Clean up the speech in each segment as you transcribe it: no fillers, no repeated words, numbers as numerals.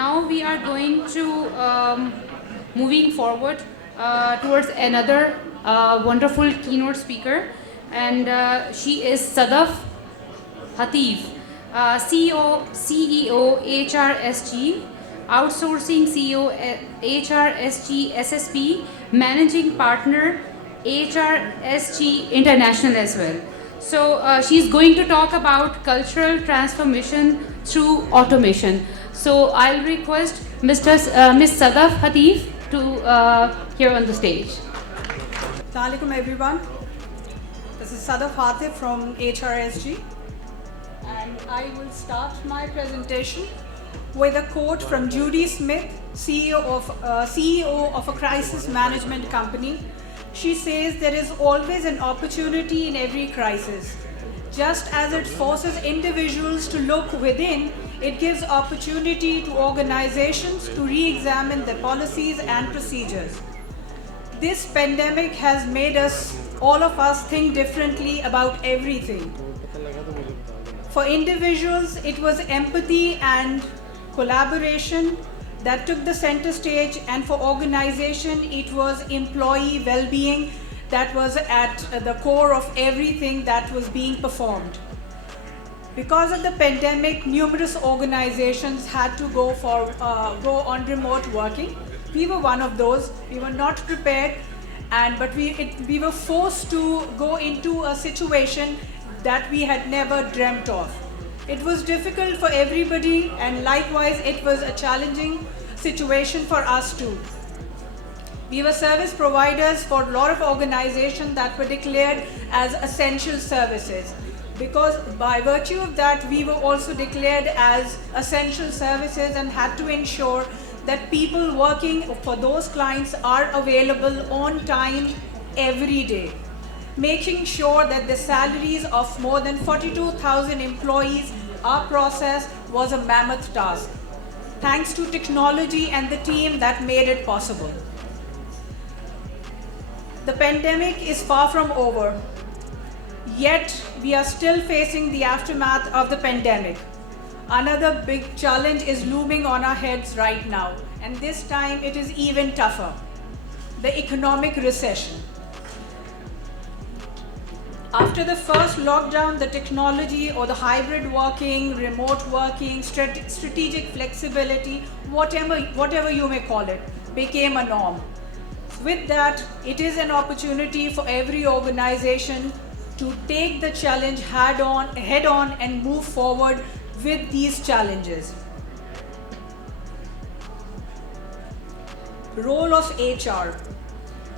now we are going to moving forward towards another wonderful keynote speaker, and she is Sadaf Hatif, CEO HRSG, outsourcing CEO HRSG SSP, managing partner HRSG International as well. So she's going to talk about cultural transformation through automation. So I'll request Miss Sadaf Hatif to here on the stage. Assalamu alaikum everyone. This is Sadaf Hatif from HRSG, and I will start my presentation with a quote from Judy Smith, CEO of a crisis management company. She says, "There is always an opportunity in every crisis. Just as it forces individuals to look within, it gives opportunity to organizations to re-examine their policies and procedures." This pandemic has made all of us think differently about everything. For individuals, it was empathy and collaboration that took the center stage, and for organization, it was employee well-being that was at the core of everything that was being performed. Because of the pandemic, numerous organizations had to go on remote working. We were one of those. We were not prepared, but we were forced to go into a situation that we had never dreamt of. It was difficult for everybody, and likewise it was a challenging situation for us too. We were service providers for a lot of organizations that were declared as essential services. Because by virtue of that, we were also declared as essential services and had to ensure that people working for those clients are available on time every day. Making sure that the salaries of more than 42,000 employees are processed was a mammoth task. Thanks to technology and the team that made it possible. The pandemic is far from over, yet we are still facing the aftermath of the pandemic. Another big challenge is looming on our heads right now, and this time it is even tougher: the economic recession. After the first lockdown, the technology or the hybrid working, remote working, strategic flexibility, whatever you may call it, became a norm. With that, it is an opportunity for every organization to take the challenge head on and move forward with these challenges. Role of HR.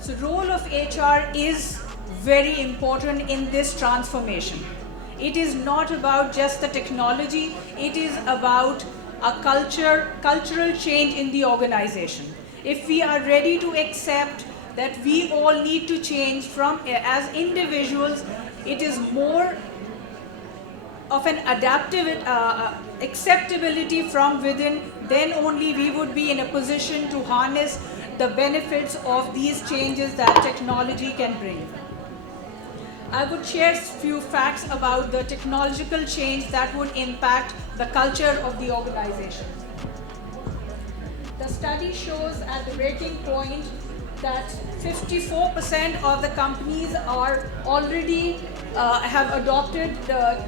So role of HR is very important in this transformation. It is not about just the technology, it is about a cultural change in the organization. If we are ready to accept that we all need to change from as individuals, it is more of an acceptability from within, then only we would be in a position to harness the benefits of these changes that technology can bring. I would share a few facts about the technological change that would impact the culture of the organization. The study shows at the breaking point that 54% of the companies are already have adopted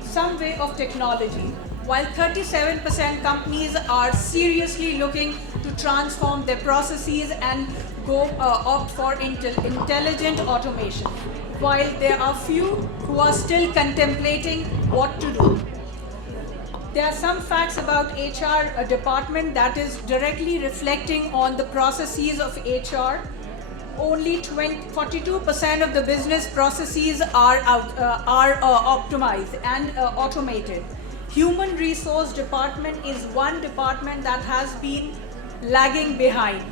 some way of technology, while 37% companies are seriously looking to transform their processes and opt for intelligent automation, while there are few who are still contemplating what to do. There are some facts about HR department that is directly reflecting on the processes of HR. Only 42% of the business processes are optimized and automated. Human resource department is one department that has been lagging behind,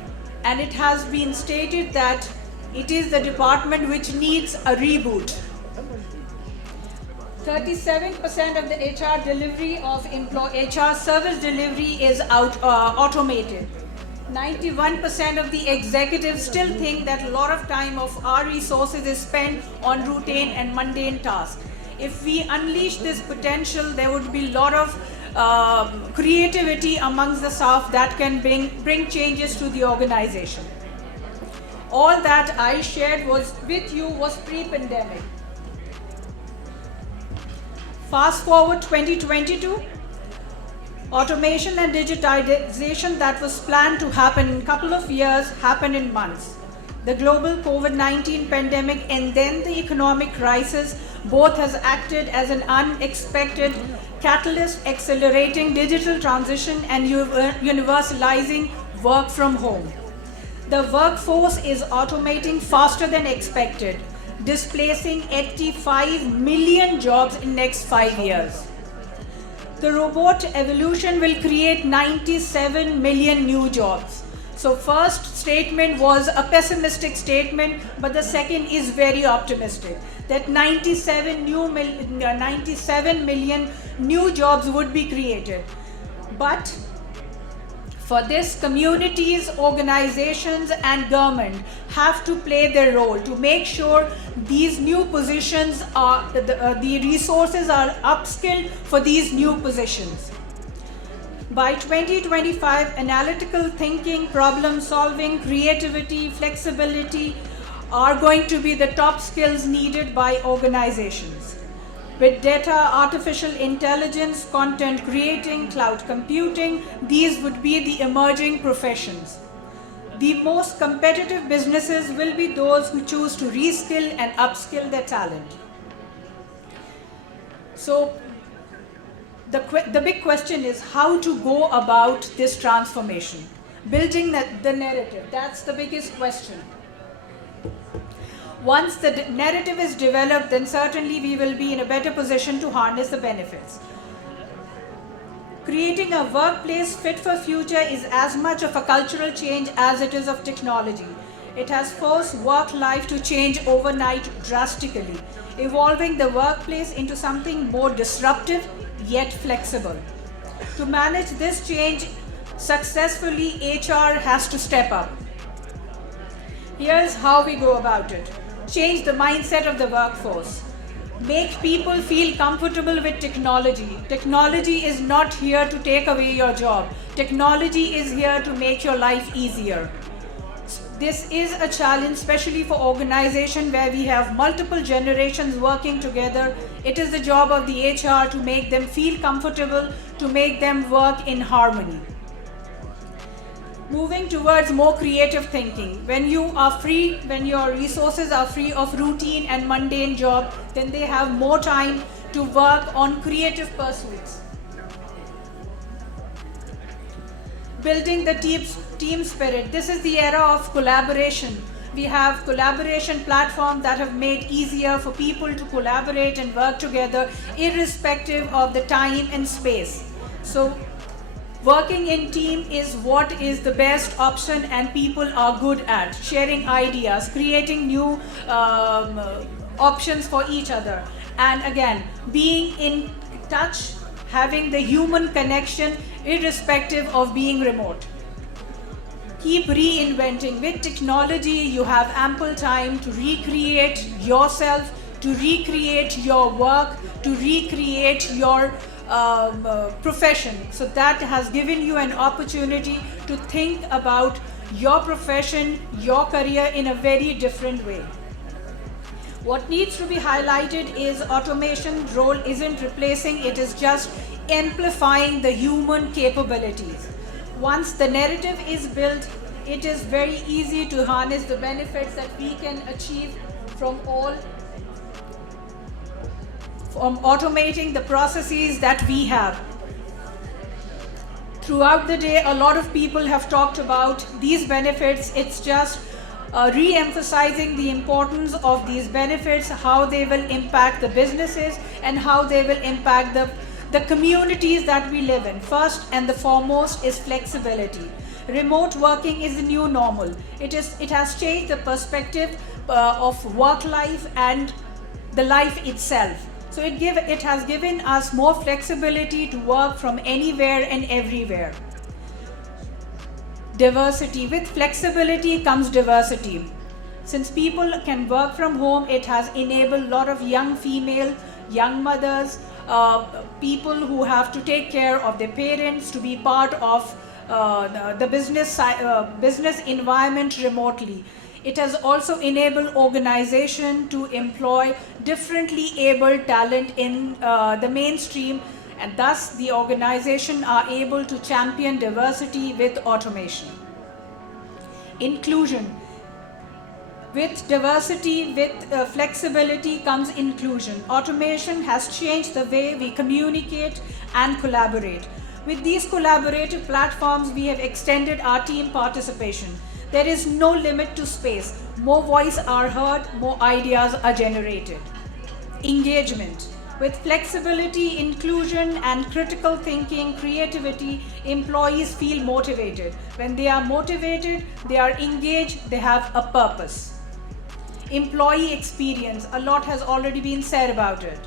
and it has been stated that it is the department which needs a reboot. 37% of the HR delivery of HR service delivery is automated. 91% of the executives still think that a lot of time of our resources is spent on routine and mundane tasks. If we unleash this potential, there would be a lot of creativity amongst the staff that can bring changes to the organization. All that I shared with you was pre-pandemic. Fast forward 2022, automation and digitization that was planned to happen in a couple of years happened in months. The global COVID-19 pandemic and then the economic crisis both has acted as an unexpected catalyst accelerating digital transition and universalizing work from home. The workforce is automating faster than expected, displacing 85 million jobs in next 5 years. The robot evolution will create 97 million new jobs. So first statement was a pessimistic statement, but the second is very optimistic, that 97 million new jobs would be created. But for this, communities, organizations and government have to play their role to make sure these new positions are, the resources are upskilled for these new positions. By 2025, analytical thinking, problem solving, creativity, flexibility are going to be the top skills needed by organizations. With data, artificial intelligence, content creating, cloud computing, these would be the emerging professions. The most competitive businesses will be those who choose to reskill and upskill their talent. So the big question is how to go about this transformation. Building the narrative, that's the biggest question. Once the narrative is developed, then certainly we will be in a better position to harness the benefits. Creating a workplace fit for future is as much of a cultural change as it is of technology. It has forced work life to change overnight drastically, evolving the workplace into something more disruptive yet flexible. To manage this change successfully, HR has to step up. Here's how we go about it. Change the mindset of the workforce. Make people feel comfortable with technology. Technology is not here to take away your job. Technology is here to make your life easier. This is a challenge, especially for organizations where we have multiple generations working together. It is the job of the HR to make them feel comfortable, to make them work in harmony. Moving towards more creative thinking. When you are free, when your resources are free of routine and mundane job, then they have more time to work on creative pursuits. Building the team spirit. This is the era of collaboration. We have collaboration platforms that have made easier for people to collaborate and work together irrespective of the time and space. So working in team is what is the best option and people are good at. Sharing ideas, creating new options for each other. And again, being in touch, having the human connection irrespective of being remote. Keep reinventing. With technology, you have ample time to recreate yourself, to recreate your work, to recreate your profession. So that has given you an opportunity to think about your profession, your career in a very different way. What needs to be highlighted is automation role isn't replacing, it is just amplifying the human capabilities. Once the narrative is built, it is very easy to harness the benefits that we can achieve from automating the processes that we have. Throughout the day, a lot of people have talked about these benefits. It's just re-emphasizing the importance of these benefits, how they will impact the businesses and how they will impact the communities that we live in. First and the foremost is flexibility. Remote working is the new normal. It has changed the perspective of work life and the life itself. So it has given us more flexibility to work from anywhere and everywhere. Diversity. With flexibility comes diversity. Since people can work from home, it has enabled a lot of young female, young mothers, people who have to take care of their parents, to be part of the business environment remotely. It has also enabled organization to employ differently abled talent in the mainstream, and thus the organization are able to champion diversity with automation. Inclusion. With diversity, with flexibility comes inclusion. Automation has changed the way we communicate and collaborate. With these collaborative platforms, we have extended our team participation. There is no limit to space. More voices are heard, more ideas are generated. Engagement. With flexibility, inclusion, and critical thinking, creativity, employees feel motivated. When they are motivated, they are engaged, they have a purpose. Employee experience. A lot has already been said about it.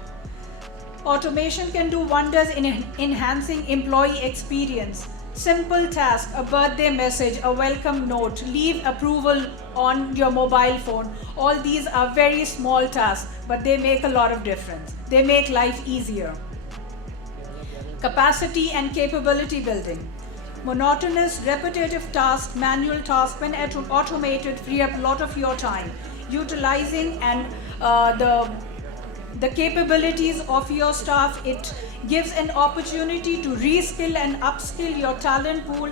Automation can do wonders in enhancing employee experience. Simple task, a birthday message, a welcome note, leave approval on your mobile phone. All these are very small tasks, but they make a lot of difference. They make life easier. Capacity and capability building. Monotonous, repetitive tasks, manual tasks, when automated, free up a lot of your time. Utilizing and the capabilities of your staff, it gives an opportunity to reskill and upskill your talent pool,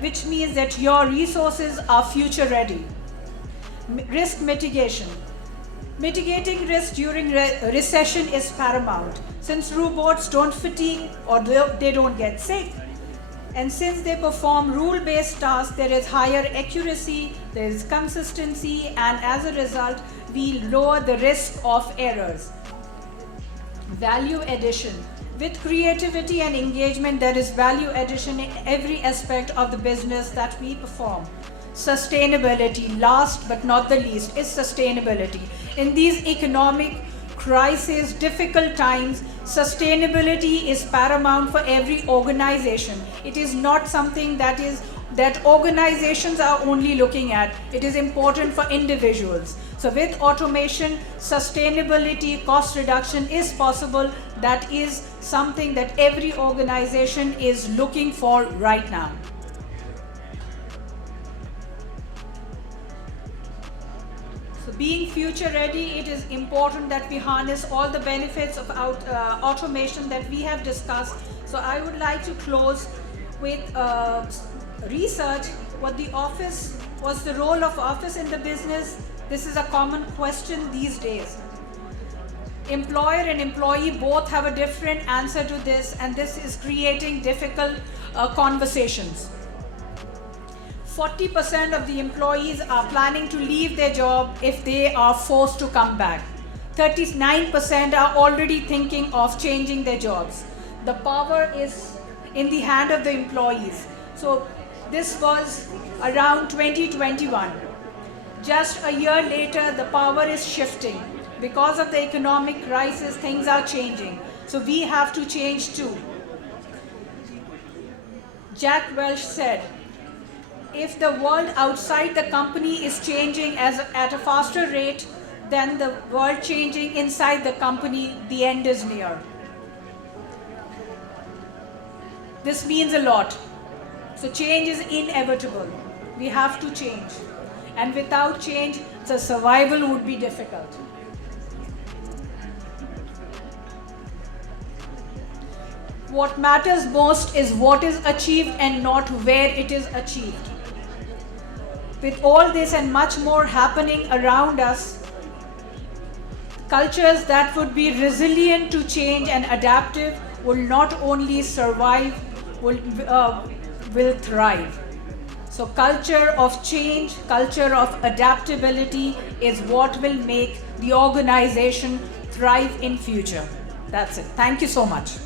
which means that your resources are future ready. Risk mitigation. Mitigating risk during recession is paramount. Since robots don't fatigue or they don't get sick, and since they perform rule-based tasks, there is higher accuracy, there is consistency, and as a result, we lower the risk of errors. Value addition. With creativity and engagement, there is value addition in every aspect of the business that we perform. Sustainability, last but not the least, is sustainability. In these economic crisis, difficult times, sustainability is paramount for every organization. It is not something that organizations are only looking at. It is important for individuals. So with automation, sustainability, cost reduction is possible. That is something that every organization is looking for right now. So being future ready, it is important that we harness all the benefits of automation that we have discussed. So I would like to close with research. What's the role of office in the business? This is a common question these days. Employer and employee both have a different answer to this, and this is creating difficult conversations. 40% of the employees are planning to leave their job if they are forced to come back. 39% are already thinking of changing their jobs. The power is in the hand of the employees. So this was around 2021. Just a year later, the power is shifting. Because of the economic crisis, things are changing. So we have to change too. Jack Welch said, if the world outside the company is changing at a faster rate than the world changing inside the company, the end is near. This means a lot. So change is inevitable. We have to change. And without change, the survival would be difficult. What matters most is what is achieved and not where it is achieved. With all this and much more happening around us, cultures that would be resilient to change and adaptive will not only survive, will thrive. So culture of change, culture of adaptability is what will make the organization thrive in future. That's it. Thank you so much.